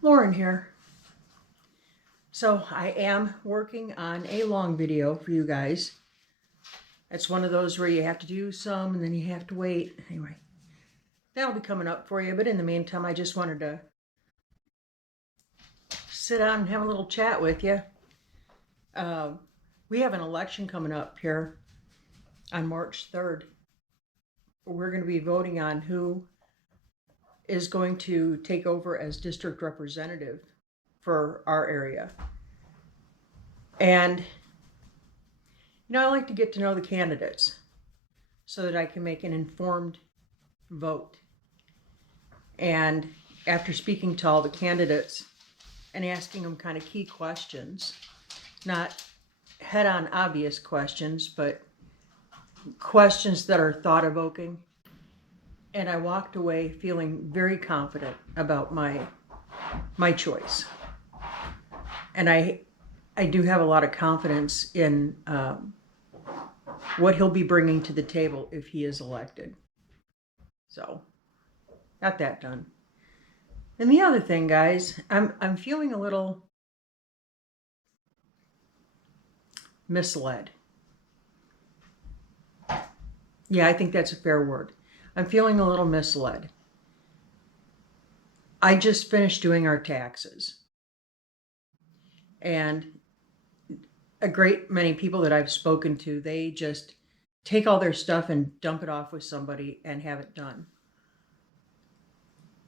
Lauren here. So I am working on a long video for you guys. It's one of those where you have to do some and then you have to wait. Anyway, that'll be coming up for you. But in the meantime, I just wanted to sit down and have a little chat with you. We have an election coming up here on March 3rd. We're going to be voting on who is going to take over as district representative for our area. And, I like to get to know the candidates so that I can make an informed vote. And after speaking to all the candidates and asking them kind of key questions, not head-on obvious questions, but questions that are thought-evoking, and I walked away feeling very confident about my choice. And I do have a lot of confidence in what he'll be bringing to the table if he is elected. So, got that done. And the other thing, guys, I'm feeling a little misled. Yeah, I think that's a fair word. I'm feeling a little misled. I just finished doing our taxes. And a great many people that I've spoken to, they just take all their stuff and dump it off with somebody and have it done.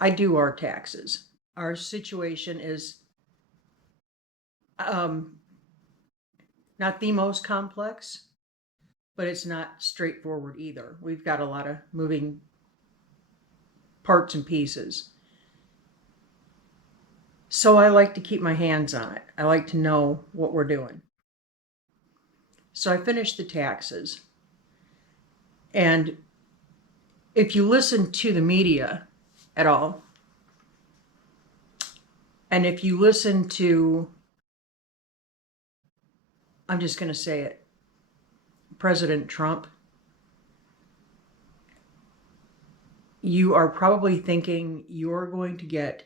I do our taxes. Our situation is not the most complex, but it's not straightforward either. We've got a lot of moving parts and pieces. So I like to keep my hands on it. I like to know what we're doing. So I finished the taxes. And if you listen to the media at all, and if you listen to, I'm just going to say it, President Trump, you are probably thinking you're going to get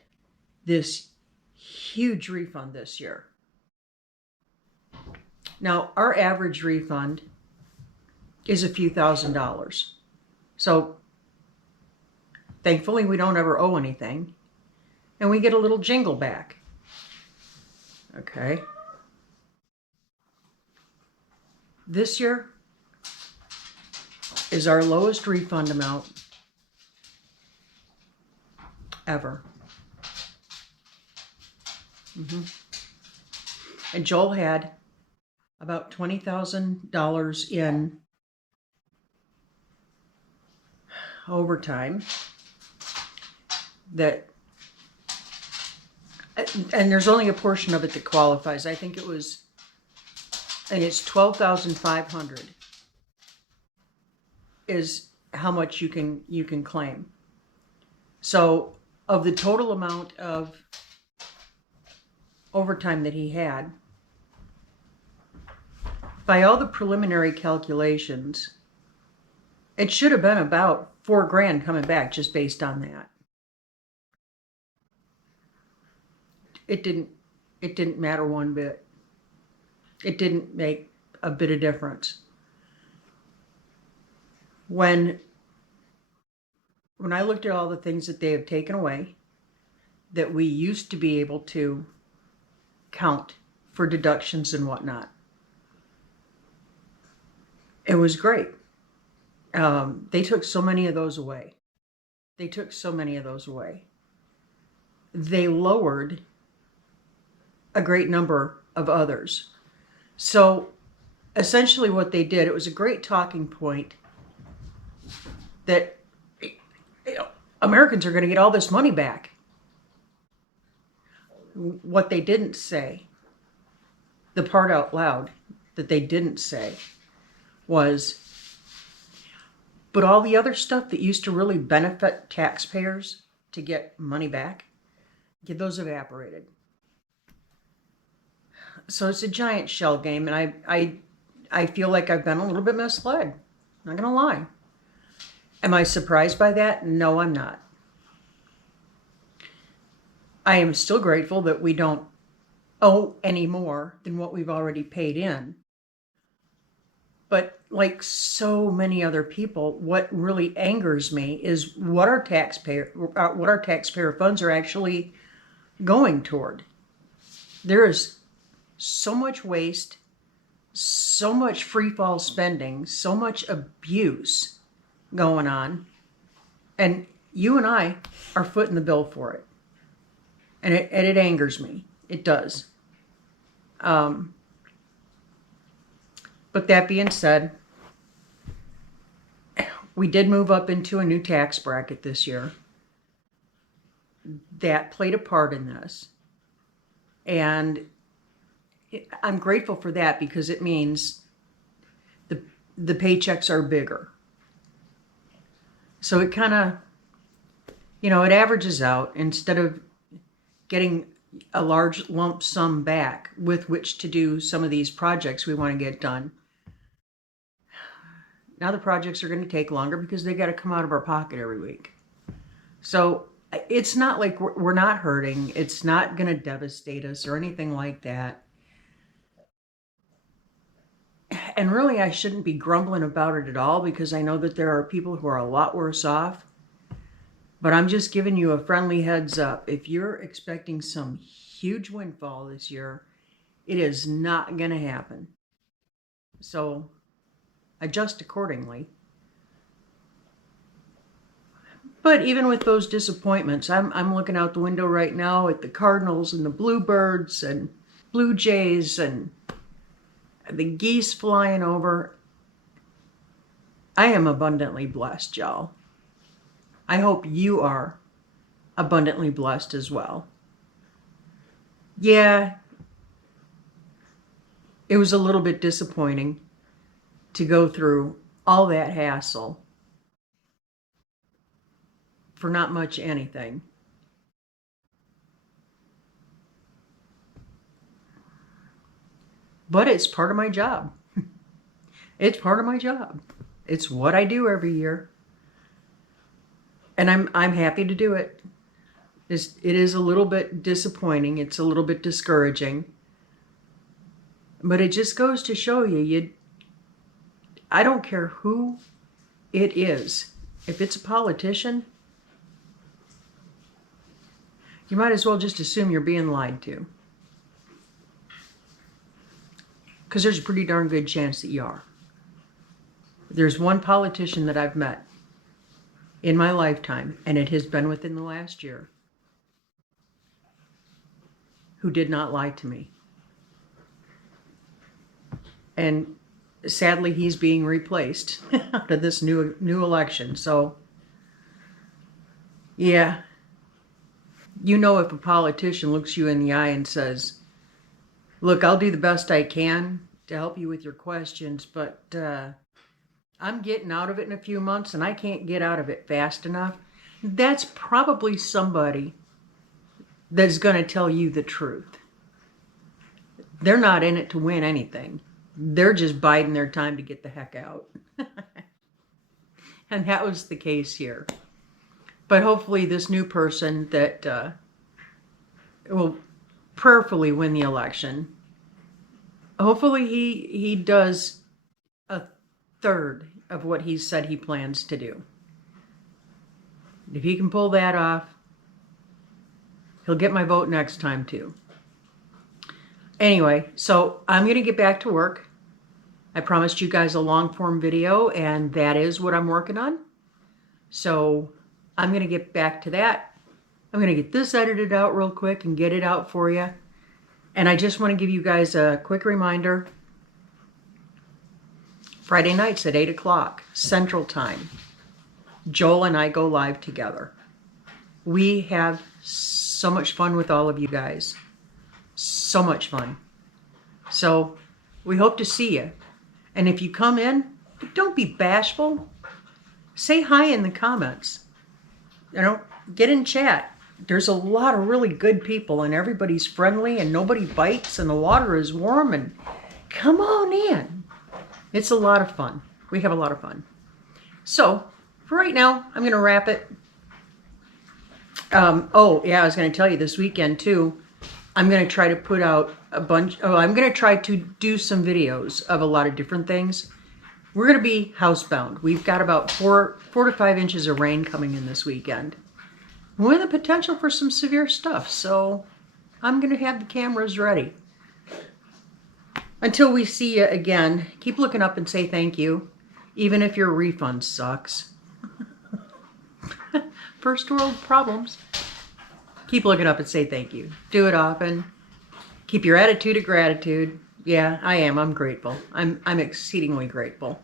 this huge refund this year. Now, our average refund is a few $1,000s. So, thankfully, we don't ever owe anything. And we get a little jingle back. Okay. This year is our lowest refund amount ever. And Joel had about $20,000 in overtime that, and there's only a portion of it that qualifies. I think it's $12,500 is how much you can claim. So of the total amount of overtime that he had, by all the preliminary calculations, it should have been about $4,000 coming back just based on that. It didn't matter one bit. It didn't make a bit of difference. When I looked at all the things that they have taken away that we used to be able to count for deductions and whatnot, it was great. They took so many of those away. They lowered a great number of others. So essentially what they did, it was a great talking point that Americans are going to get all this money back. What they didn't say, the part out loud that they didn't say, was, but all the other stuff that used to really benefit taxpayers to get money back, those evaporated. So it's a giant shell game, and I feel like I've been a little bit misled. Not gonna lie. Am I surprised by that? No, I'm not. I am still grateful that we don't owe any more than what we've already paid in. But like so many other people, what really angers me is what our taxpayer funds are actually going toward. There is so much waste, so much free fall spending, so much abuse going on, and you and I are footing the bill for it. And it angers me. It does. But that being said, we did move up into a new tax bracket this year. That played a part in this. And I'm grateful for that because it means the paychecks are bigger. So it kind of, it averages out. Instead of getting a large lump sum back with which to do some of these projects we want to get done, now the projects are going to take longer because they got to come out of our pocket every week. So it's not like we're not hurting. It's not going to devastate us or anything like that. And really, I shouldn't be grumbling about it at all because I know that there are people who are a lot worse off. But I'm just giving you a friendly heads up. If you're expecting some huge windfall this year, it is not going to happen. So adjust accordingly. But even with those disappointments, I'm looking out the window right now at the Cardinals and the Bluebirds and Blue Jays and the geese flying over. I am abundantly blessed, y'all. I hope you are abundantly blessed as well. Yeah, it was a little bit disappointing to go through all that hassle for not much anything. But it's part of my job. It's part of my job. It's what I do every year. And I'm happy to do it. It is a little bit disappointing. It's a little bit discouraging. But it just goes to show you, I don't care who it is. If it's a politician, you might as well just assume you're being lied to. Because there's a pretty darn good chance that you are. There's one politician that I've met in my lifetime, and it has been within the last year, who did not lie to me. And sadly, he's being replaced after this new election. So, yeah. If a politician looks you in the eye and says, look, I'll do the best I can to help you with your questions, but I'm getting out of it in a few months and I can't get out of it fast enough. That's probably somebody that's going to tell you the truth. They're not in it to win anything. They're just biding their time to get the heck out. And that was the case here. But hopefully this new person that will prayerfully win the election, hopefully he does a third of what he said he plans to do. If he can pull that off, he'll get my vote next time too. Anyway, so I'm going to get back to work. I promised you guys a long form video, and that is what I'm working on. So I'm going to get back to that. I'm going to get this edited out real quick and get it out for you. And I just want to give you guys a quick reminder. Friday nights at 8 o'clock Central Time, Joel and I go live together. We have so much fun with all of you guys. So much fun. So we hope to see you. And if you come in, don't be bashful. Say hi in the comments. Get in chat. There's a lot of really good people and everybody's friendly and nobody bites and the water is warm and come on in. It's a lot of fun. We have a lot of fun. So for right now, I'm going to wrap it. Oh, yeah, I was going to tell you this weekend, too. I'm going to try to put out I'm going to try to do some videos of a lot of different things. We're going to be housebound. We've got about 4 to 5 inches of rain coming in this weekend, with the potential for some severe stuff. So I'm going to have the cameras ready. Until we see you again, keep looking up and say thank you, even if your refund sucks. First world problems. Keep looking up and say thank you. Do it often. Keep your attitude of gratitude. Yeah, I am. I'm grateful. I'm exceedingly grateful.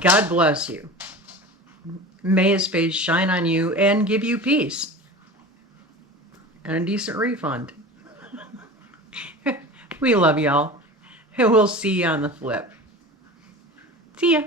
God bless you. May his face shine on you and give you peace. And a decent refund. We love y'all. And we'll see you on the flip. See ya.